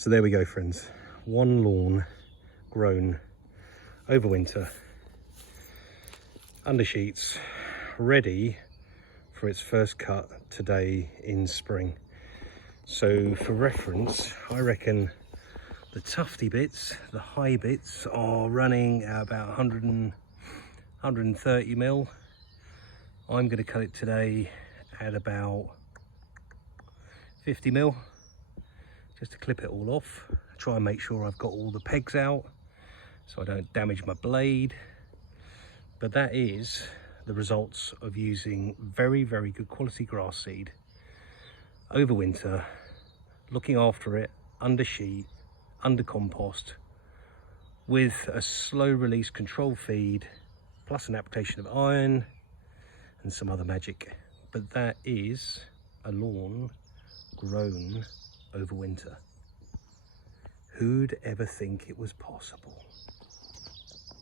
So there we go, friends. One lawn grown over winter, under sheets, ready for its first cut today in spring. So for reference, I reckon the tufty bits, the high bits, are running at about 130 mil. I'm going to cut it today at about 50 mil, just to clip it all off. Try and make sure I've got all the pegs out so I don't damage my blade. But that is the results of using very, very good quality grass seed over winter, looking after it under sheet, under compost, with a slow release control feed, plus an application of iron and some other magic. But that is a lawn grown over winter. Who'd ever think it was possible?